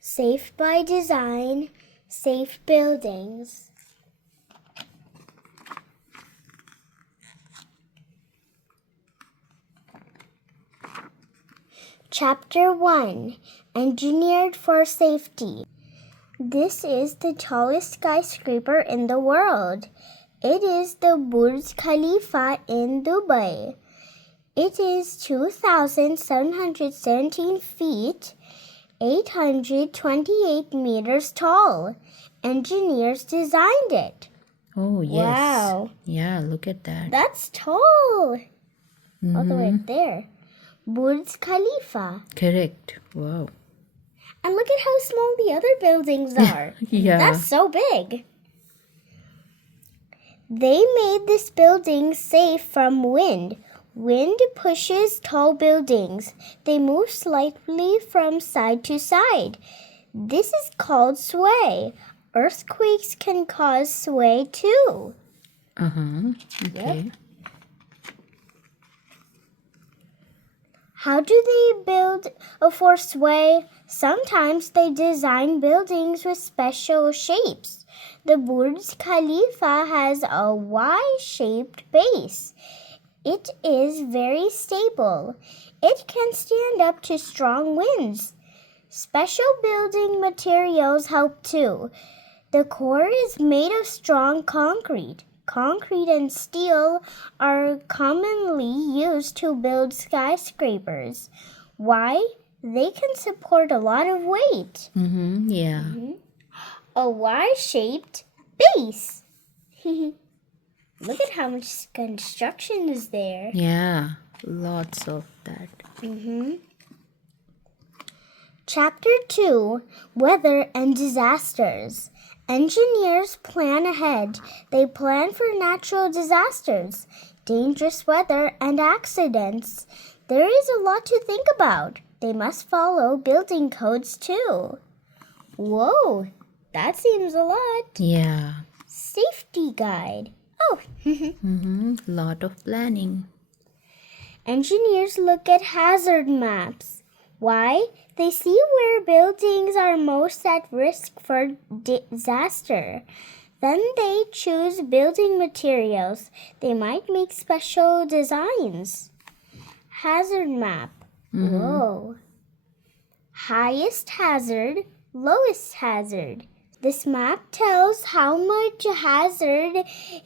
Safe by design, safe buildings. Chapter 1, Engineered for Safety. This is the tallest skyscraper in the world. It is the Burj Khalifa in Dubai. It is 2,717 feet, 828 meters tall. Engineers designed it. Oh, yes. Wow. Yeah, look at that. That's tall. All the way up there. Burj Khalifa. Correct. Wow. And look at how small the other buildings are. Yeah. That's so big. They made this building safe from wind. Wind pushes tall buildings. They move slightly from side to side. This is called sway. Earthquakes can cause sway too. Okay. Yep. How do they build for sway? Sometimes they design buildings with special shapes. The Burj Khalifa has a Y-shaped base. It is very stable. It can stand up to strong winds. Special building materials help too. The core is made of strong concrete. Concrete and steel are commonly used to build skyscrapers. Why? They can support a lot of weight. Yeah. A Y-shaped base. Look at how much construction is there. Yeah. Lots of that. Chapter 2, Weather and Disasters. Engineers plan ahead. They plan for natural disasters, dangerous weather, and accidents. There is a lot to think about. They must follow building codes too. Whoa, that seems a lot. Yeah. Safety guide. Oh, Lot of planning. engineers look at hazard maps. Why? They see where buildings are most at risk for disaster. Then they choose building materials. They might make special designs. Hazard map. Whoa. Highest hazard, lowest hazard. This map tells how much hazard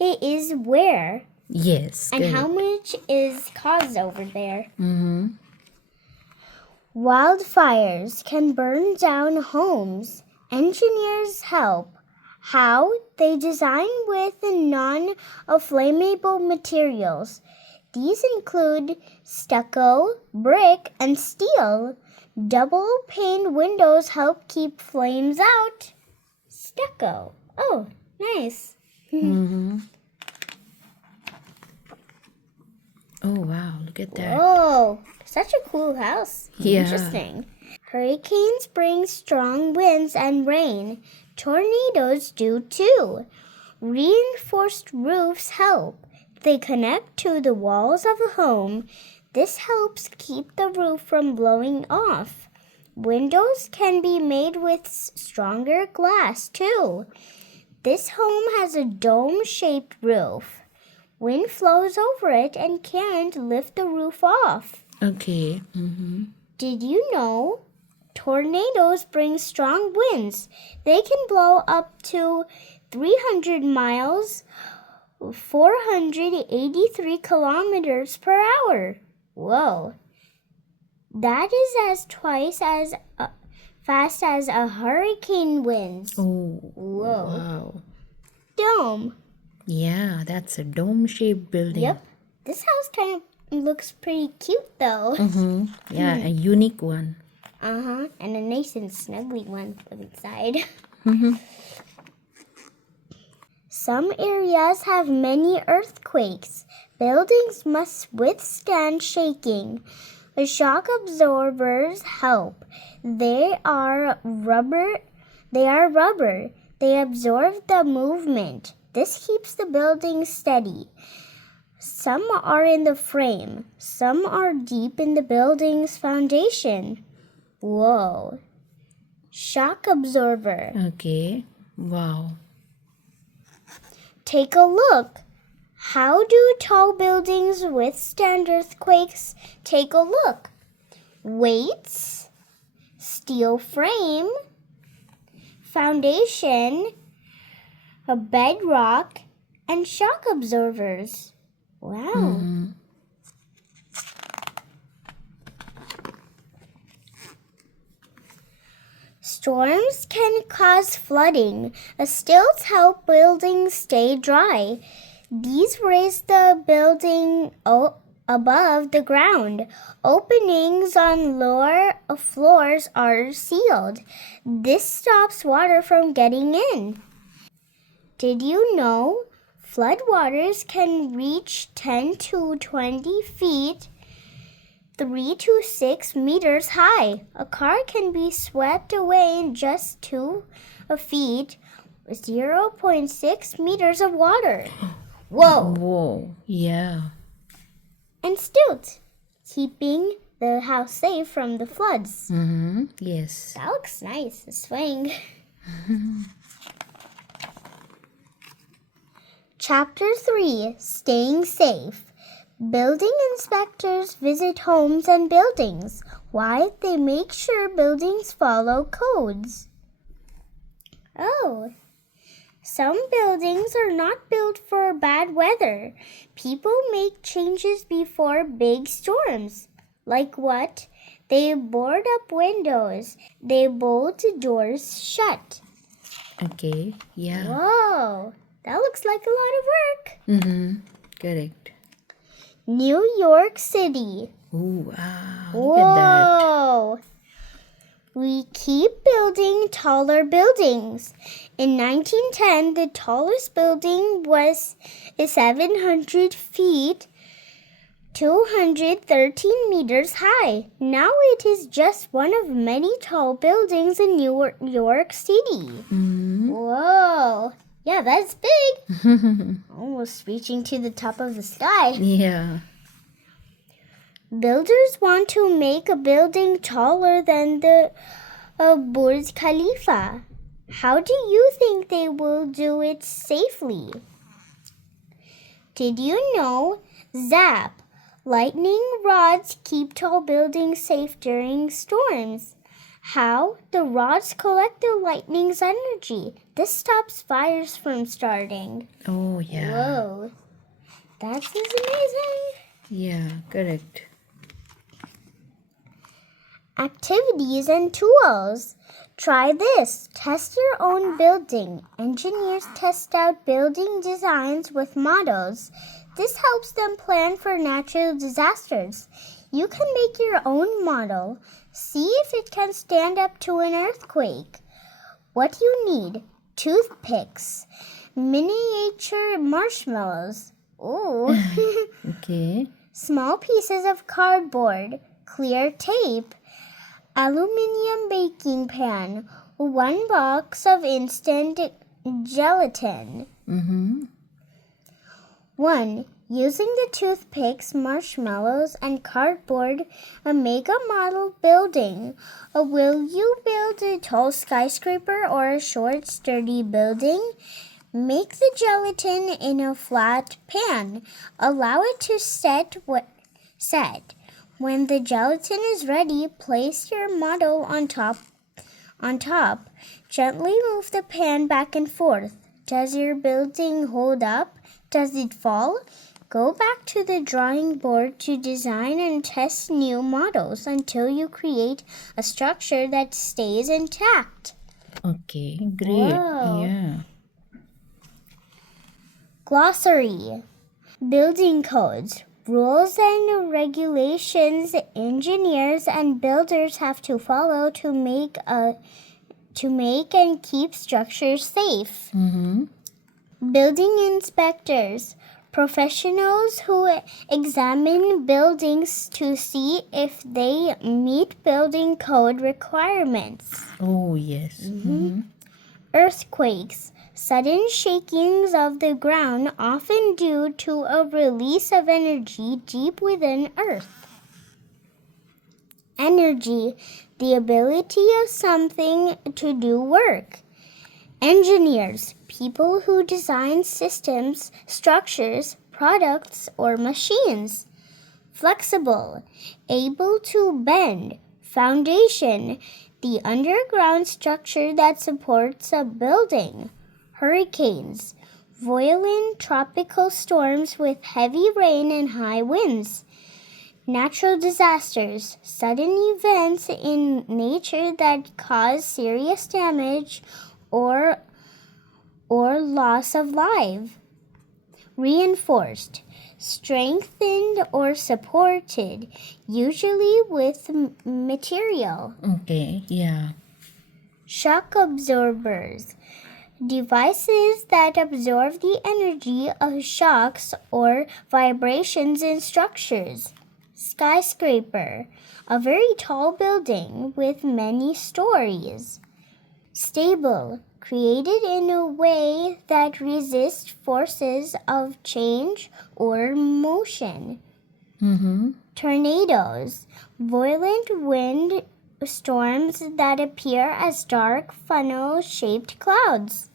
it is where Yes. and correct. how much is caused over there. Mm-hmm. Wildfires can burn down homes. Engineers help. How? They design with non-flammable materials. These include stucco, brick, and steel. Double-pane windows help keep flames out. Stucco. Oh, nice. Oh, wow. Look at that. Whoa, such a cool house. Yeah. Interesting. Hurricanes bring strong winds and rain. Tornadoes do too. Reinforced roofs help. They connect to the walls of a home. This helps keep the roof from blowing off. Windows can be made with stronger glass too. This home has a dome-shaped roof. Wind flows over it and can't lift the roof off. Okay. Did you know? Tornadoes bring strong winds. They can blow up to 300 miles, 483 kilometers per hour. Whoa. That is twice as fast as a hurricane winds. Oh. Whoa. Wow. Dome. Yeah, that's a dome-shaped building. Yep. This house kind of looks pretty cute though. Yeah, a unique one. And a nice and snuggly one for the inside. Some areas have many earthquakes. Buildings must withstand shaking. The shock absorbers help. They are rubber. They absorb the movement. This keeps the building steady. Some are in the frame. Some are deep in the building's foundation. Whoa. shock absorber. Okay. Wow. Take a look. How do tall buildings withstand earthquakes? Take a look. Weights, steel frame, foundation, a bedrock, and shock absorbers. Wow. Storms can cause flooding. Stilts help buildings stay dry. These raise the building above the ground. Openings on lower floors are sealed. This stops water from getting in. Did you know floodwaters can reach 10 to 20 feet, 3 to 6 meters high? A car can be swept away in just 2 feet, 0.6 meters of water. Whoa! Whoa. Yeah. And stilts, keeping the house safe from the floods. Yes. That looks nice, the swing. Chapter 3, Staying Safe. Building inspectors visit homes and buildings. Why? They make sure buildings follow codes. Oh, some buildings are not built for bad weather. People make changes before big storms. Like what? They board up windows. They bolt doors shut. Okay. Yeah. Whoa, that looks like a lot of work. Correct. New York City. Oh, wow. Look at that. Whoa! We keep building taller buildings. In 1910, the tallest building was 700 feet, 213 meters high. Now it is just one of many tall buildings in New York City. Whoa! Yeah, that's big. Almost reaching to the top of the sky. Yeah. Builders want to make a building taller than the Burj Khalifa. How do you think they will do it safely? Did you know? Zap! Lightning rods keep tall buildings safe during storms. How? The rods collect the lightning's energy. This stops fires from starting. Oh, yeah. Whoa, that is amazing. Yeah, correct. Activities and tools. Try this. Test your own building. Engineers test out building designs with models. This helps them plan for natural disasters. You can make your own model. See if it can stand up to an earthquake. What you need: toothpicks, miniature marshmallows. Ooh. Okay. Small pieces of cardboard, clear tape, aluminum baking pan, 1 box of instant gelatin. 1. Using the toothpicks, marshmallows, and cardboard, make a model building. Will you build a tall skyscraper or a short, sturdy building? Make the gelatin in a flat pan. Allow it to set. When the gelatin is ready, place your model on top. Gently move the pan back and forth. Does your building hold up? Does it fall? Go back to the drawing board to design and test new models until you create a structure that stays intact. Okay, great. Whoa. Yeah. Glossary. Building codes. Rules and regulations engineers and builders have to follow to make and keep structures safe. Building inspectors. Professionals who examine buildings to see if they meet building code requirements. Oh, yes. Earthquakes. Sudden shakings of the ground, often due to a release of energy deep within Earth. Energy, the ability of something to do work. Engineers, people who design systems, structures, products, or machines. Flexible, able to bend. Foundation, the underground structure that supports a building. Hurricanes, violent tropical storms with heavy rain and high winds. Natural disasters, sudden events in nature that cause serious damage or loss of life. Reinforced, strengthened or supported, usually with material. Okay, yeah. Shock absorbers, devices that absorb the energy of shocks or vibrations in structures. Skyscraper, a very tall building with many stories. Stable, created in a way that resists forces of change or motion. Tornadoes, violent wind storms that appear as dark funnel-shaped clouds.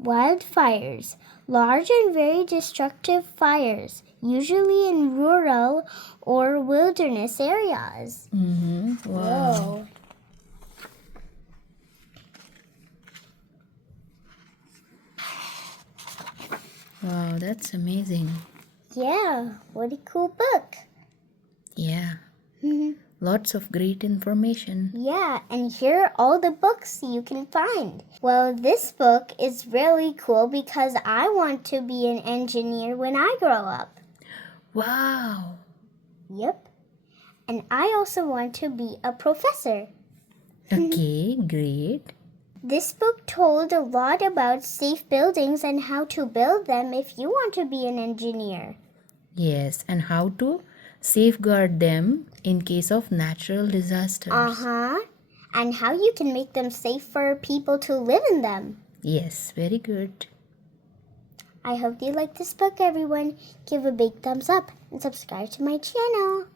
Wildfires, large and very destructive fires, usually in rural or wilderness areas. Wow. Whoa. Wow, that's amazing. Yeah, what a cool book. Yeah. Lots of great information. Yeah, and here are all the books you can find. Well, this book is really cool because I want to be an engineer when I grow up. Wow. Yep. And I also want to be a professor. Okay, great. This book told a lot about safe buildings and how to build them if you want to be an engineer. Yes, and how to safeguard them in case of natural disasters. And how you can make them safe for people to live in them. Yes, very good. I hope you like this book, everyone. Give a big thumbs up and subscribe to my channel.